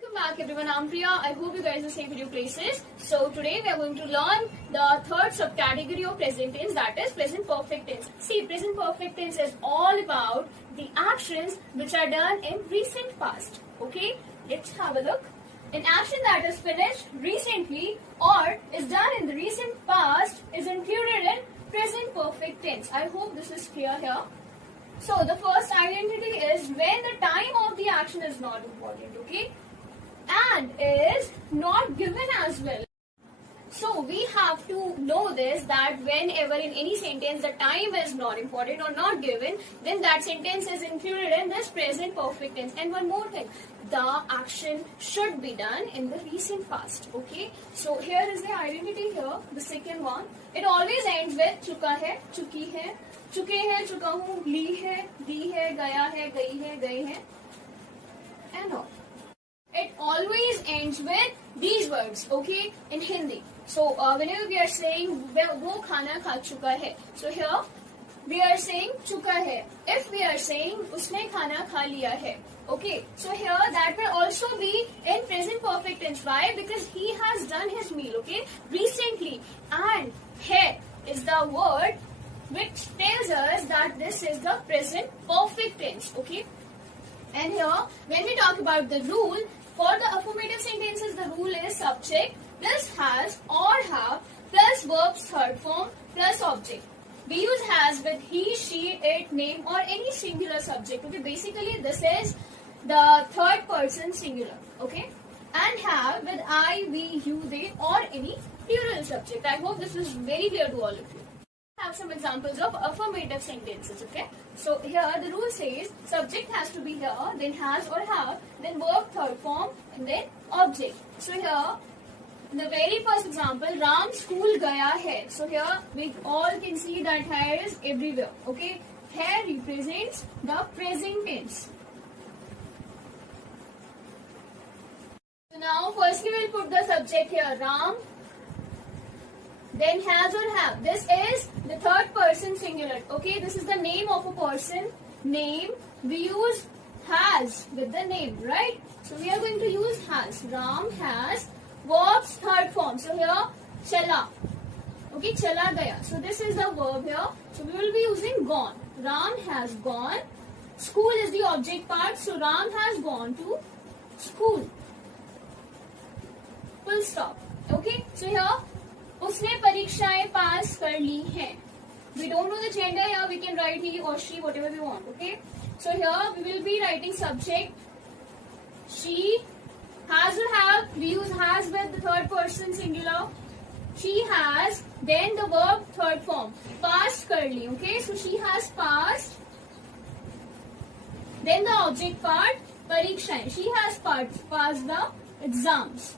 Welcome back everyone, I'm Priya. I hope you guys are safe in your places. So today we are going to learn the third subcategory of present tense, that is present perfect tense. See, present perfect tense is all about the actions which are done in recent past. Okay, let's have a look. An action that is finished recently or is done in the recent past is included in present perfect tense. I hope this is clear here. So the first identity is when the time of the action is not important, okay? And is not given as well. So we have to know this, that whenever in any sentence the time is not important or not given, then that sentence is included in this present perfect tense. And one more thing, the action should be done in the recent past. Okay, so here is the identity here, the second one. It always ends with चुका है, चुकी है, चुके हैं, चुका हूँ, ली है, दी है, गया है, गई है, गए हैं, and all. It always ends with these words, okay, in Hindi. So whenever we are saying वो खाना खा चुका है, so here we are saying चुका है. If we are saying उसने खाना खा लिया है, okay, so here that will also be in present perfect tense. Why? Because he has done his meal, okay, recently, and है is the word which tells us that this is the present perfect tense, okay. And here, when we talk about the rule, for the affirmative sentences, the rule is subject plus has or have plus verb's third form plus object. We use has with he, she, it, name or any singular subject. Okay, basically this is the third person singular. Okay, and have with I, we, you, they or any plural subject. I hope this is very clear to all of you. Have some examples of affirmative sentences, okay? So here the rule says subject has to be here, then has or have, then verb third form, and then object. So here the very first example, Ram school gaya hai. So here we all can see that hai is everywhere, okay? Hai represents the present tense. So now firstly we'll put the subject here, Ram. Then has or have. This is the third person singular. Okay, this is the name of a person. Name. We use has with the name, right? So we are going to use has. Ram has. Verb's third form. So here, chala. Okay, chala gaya. So this is the verb here. So we will be using gone. Ram has gone. School is the object part. So Ram has gone to school. Full stop. Okay, so here, उसने परीक्षाएं पास कर ली हैं. We don't know the gender here. We can write he or she, whatever we want. Okay. So here we will be writing subject. She has or have. We use has with the third person singular. She has. Then the verb third form. Passed कर ली. Okay. So she has passed. Then the object part. परीक्षाएं. She has passed the exams.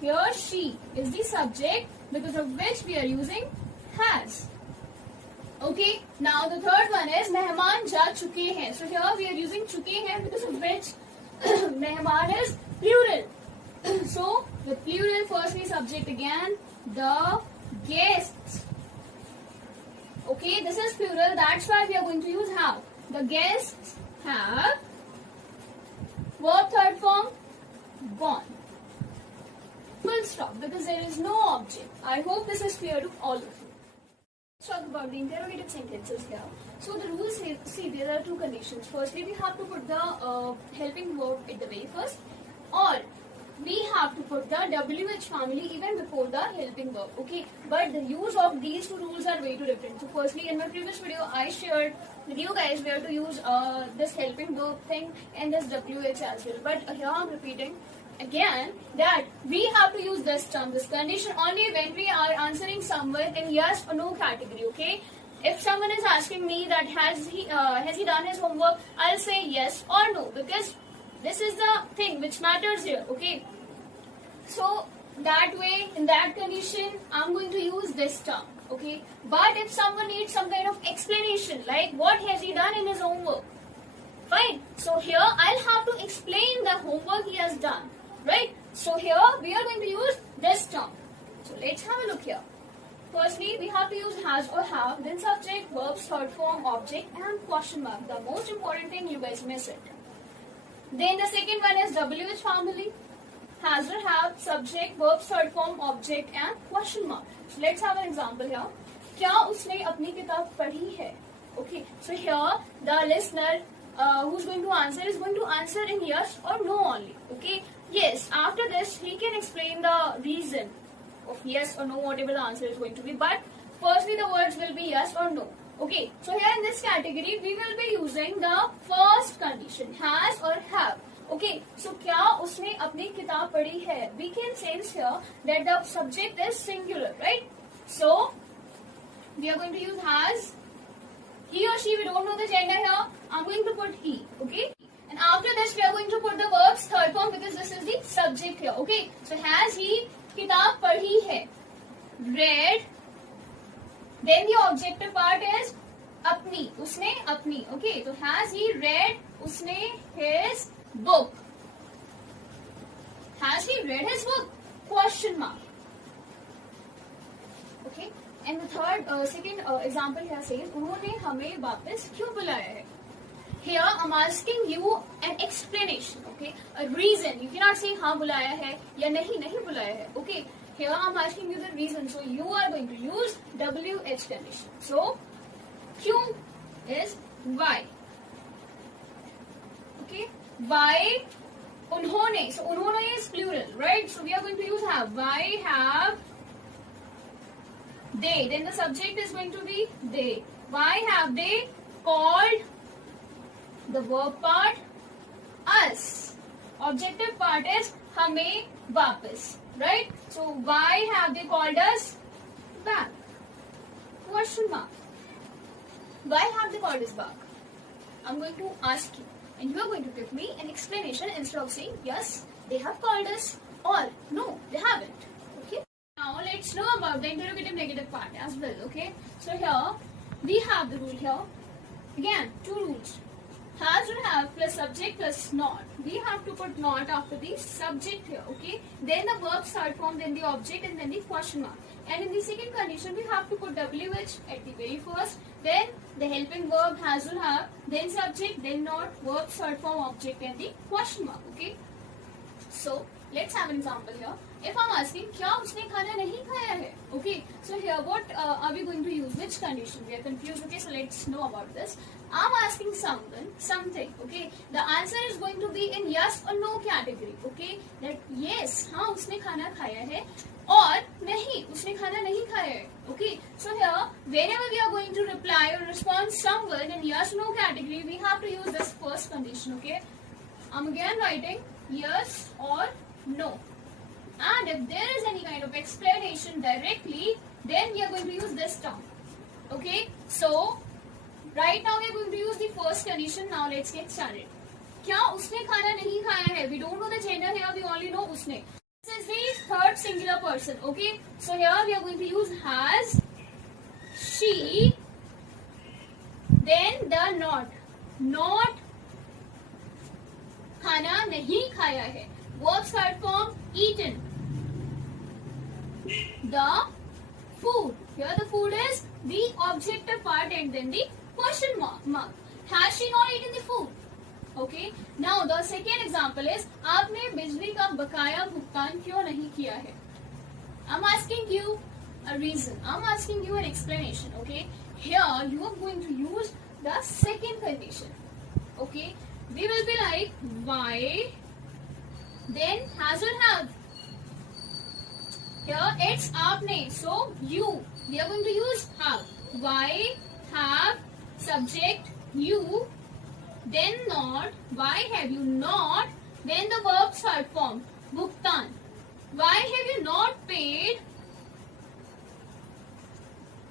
Here she is the subject because of which we are using has. Okay. Now the third one is मेहमान जा चुके हैं. So here we are using चुके हैं because of which मेहमान is plural. So with plural, firstly subject again, the guests. Okay, this is plural. That's why we are going to use have. The guests have. Verb third form, gone. Full stop, because there is no object. I hope this is clear to all of you. Let's talk about the interrogative sentences here. So the rules say, see, there are two conditions. Firstly, we have to put the helping verb at the very first, or we have to put the WH family even before the helping verb. Okay, but the use of these two rules are way too different. So firstly, in my previous video, I shared with you guys where to use this helping verb thing and this WH as well. But here I'm repeating again that we have to use this term, this condition only when we are answering someone in yes or no category. Okay, if someone is asking me that has he done his homework, I'll say yes or no, because this is the thing which matters here. Okay, so that way, in that condition, I'm going to use this term. Okay, but if someone needs some kind of explanation, like what has he done in his homework, fine, so here I'll have to explain the homework he has done. Right? So here we are going to use this term. So let's have a look here. Firstly, we have to use has or have, then subject, verbs, third form, object, and question mark. The most important thing, you guys miss it. Then the second one is WH family. Has or have subject, verb, third form, object and question mark. So let's have an example here. क्या उसने अपनी किताब पढ़ी है? Okay, so here the listener who's going to answer is going to answer in yes or no only. Okay, yes. After this, he can explain the reason of yes or no, whatever the answer is going to be. But firstly, the words will be yes or no. Okay, so here in this category, we will be using the first condition, has or have. Okay, so क्या उसने अपनी किताब पढ़ी है? We can sense here that the subject is singular, right? So we are going to use has. He or she, we don't know the gender here. I'm going to put he. Okay, and after this we are going to put the verbs third form because this is the subject here. Okay, so has he किताब पढ़ी है? Read. Then the objective part is अपनी, उसने अपनी. Okay, so has he read उसने his book? Has he read his book? Question mark. Okay, and the third, second example here says उन्होंने हमें वापस क्यों बुलाया है? Here I'm asking you an explanation. Okay, a reason. You cannot say हाँ बुलाया है या नहीं बुलाया है. Okay, here I'm asking you the reason. So you are going to use WH condition. So Q is why. Okay, why उन्होंने. So उन्होंने is plural, right? So we are going to use have. Why have they? Then the subject is going to be they. Why have they called the verb part us? Objective part is हमें वापस, right? So why have they called us back? Question mark. Why have they called us back? I'm going to ask you, and you are going to give me an explanation instead of saying yes, they have called us, or no, they haven't. Okay. Now let's know about the interrogative negative part as well. Okay. So here we have the rule here. Again, two rules. Has or have plus subject plus not. We have to put not after the subject here. Okay. Then the verb third form, then the object, and then the question mark. And in the second condition, we have to put WH at the very first. Then the helping verb has or have, then subject, then not, verb third form, object, and the question mark. Okay. So let's have an example here. If I'm asking, क्या उसने खाना नहीं खाया है? Okay. So here, what are we going to use? Which condition? We are confused. Okay. So let's know about this. I'm asking someone something. Okay. The answer is going to be in yes or no category. Okay. That yes, हाँ उसने खाना खाया है, और नहीं उसने खाना नहीं खाया है. Okay. So here, whenever we are going to reply or respond someone in yes or no category, we have to use this first condition. Okay. I'm again writing yes or no. And if there is any kind of explanation directly, then we are going to use this term. Okay. So right now we are going to use the first condition. Now let's get started. क्या उसने खाना नहीं खाया है? We don't know the gender here. We only know उसने. This is the third singular person. Okay. So here we are going to use has, she, then the not. Not खाना नहीं खाया है. Verb third form eaten. The food. Here the food is the objective part and then the question mark. Has she not eaten the food? Okay. Now the second example is आपने बिजली का बकाया भुगतान क्यों नहीं किया है? I'm asking you a reason. I'm asking you an explanation. Okay. Here you are going to use the second condition. Okay. We will be like why, then has or have. Here it's आपने, so you. We are going to use have. Why, have, subject, you, then not. Why have you not? Then the verb third form, भुगतान. Why have you not paid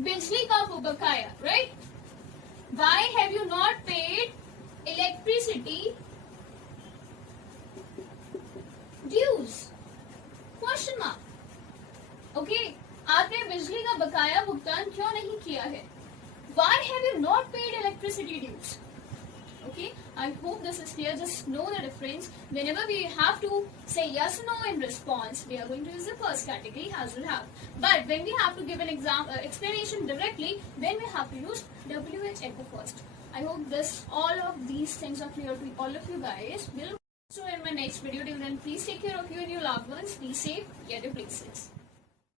बिजली का बकाया, right? Why have you not paid electricity dues? Question mark. Okay. आपने बिजली का बकाया भुगतान क्यों नहीं किया है? Why have you not paid electricity dues? Okay. I hope this is clear. Just know the difference. Whenever we have to say yes or no in response, we are going to use the first category, has or have. But when we have to give an explanation directly, then we have to use WH at the first. I hope all of these things are clear to all of you guys. our next video. Till then, please take care of you and your loved ones. Be safe. Get your places.